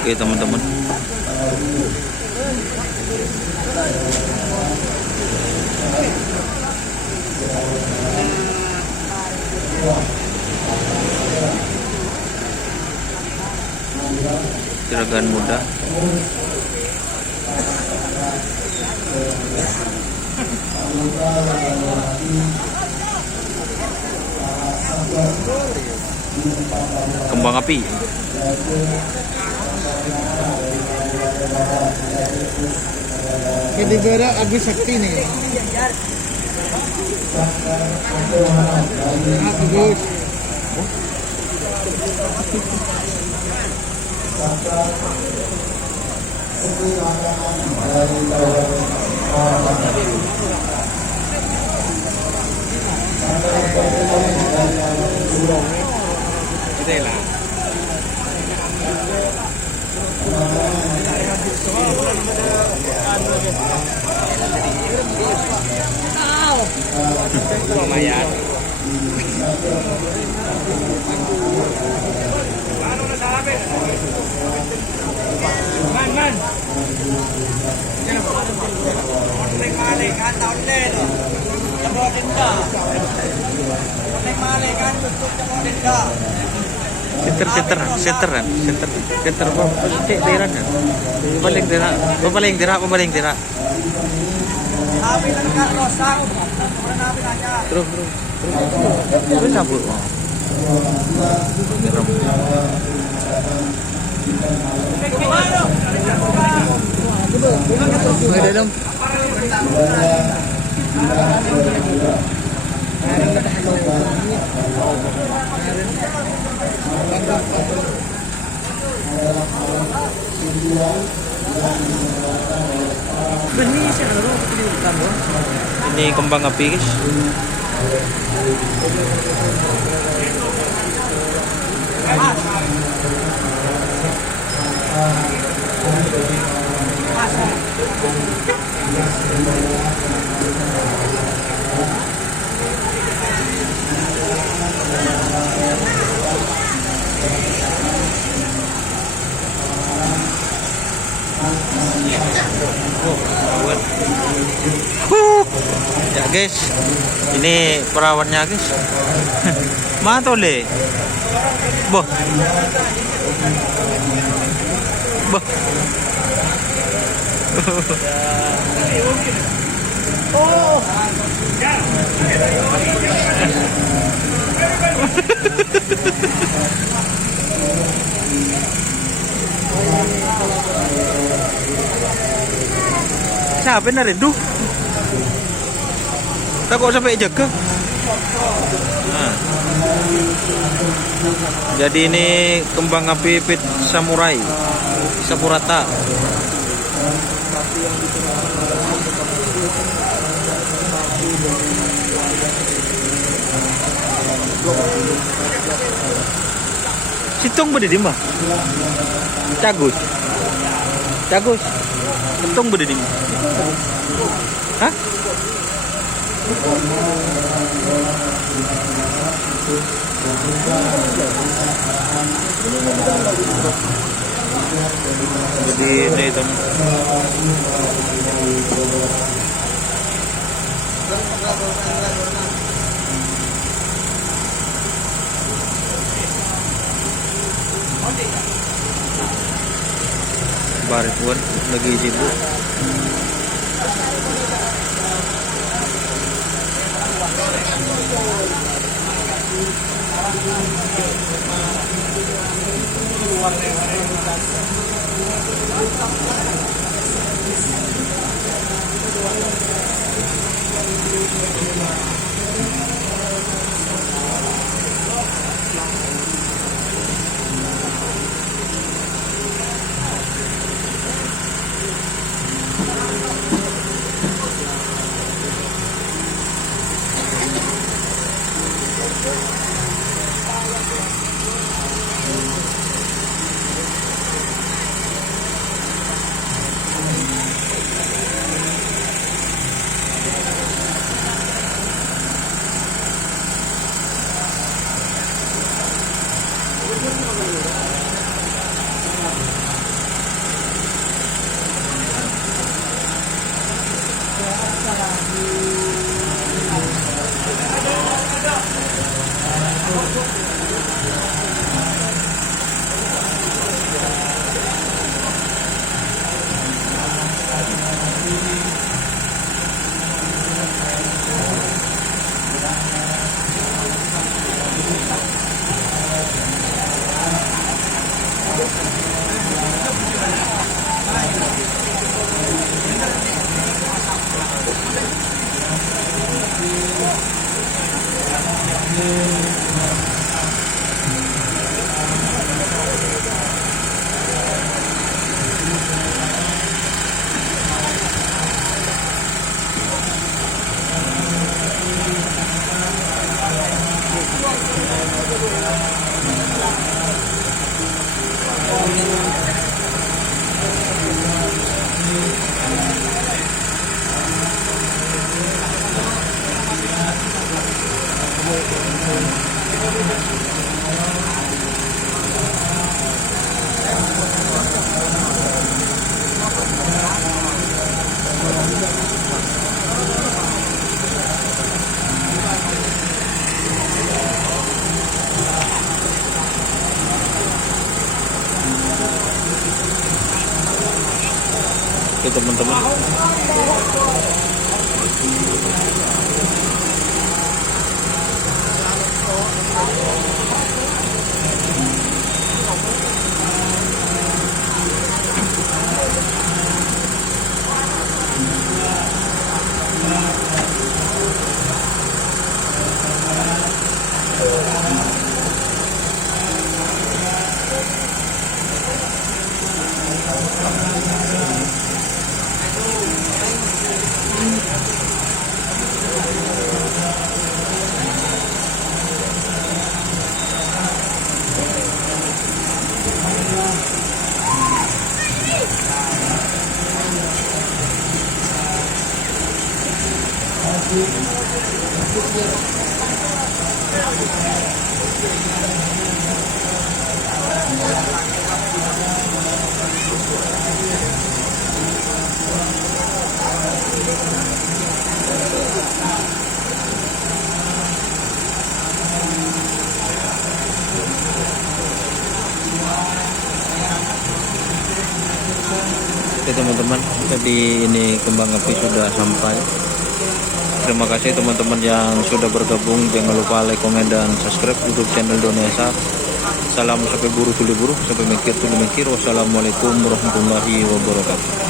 Oke teman-teman. Juragan muda. Kembang api. Kedegara Agus Sakti nih. Bagus. Lumayan. Man. Kan tahun ini. Coba denda. Kan tutup coba denda. Seter paling dira. Nabi nang rosak. Nabi nanya. Terus cabut. Ada dong. Ini kembang api guys. Ya guys, ini perawannya guys. Matole. Boh. Oh. Siapa na rin do? Takut sampai jaga. Nah. Jadi ini kembang api pit samurai Sapurata. Situng berde di mah. Cagus. Situng berde di mah. Hah? Jadi ini teman. Baris pun lagi sibuk. Oke teman-teman, oke teman-teman, jadi ini kembang api sudah sampai. Terima kasih teman-teman yang sudah bergabung. Jangan lupa like, komen, dan subscribe YouTube channel Donesa. Salam sampai buru tuli buru, sampai mikir tuli mikir. Wassalamualaikum warahmatullahi wabarakatuh.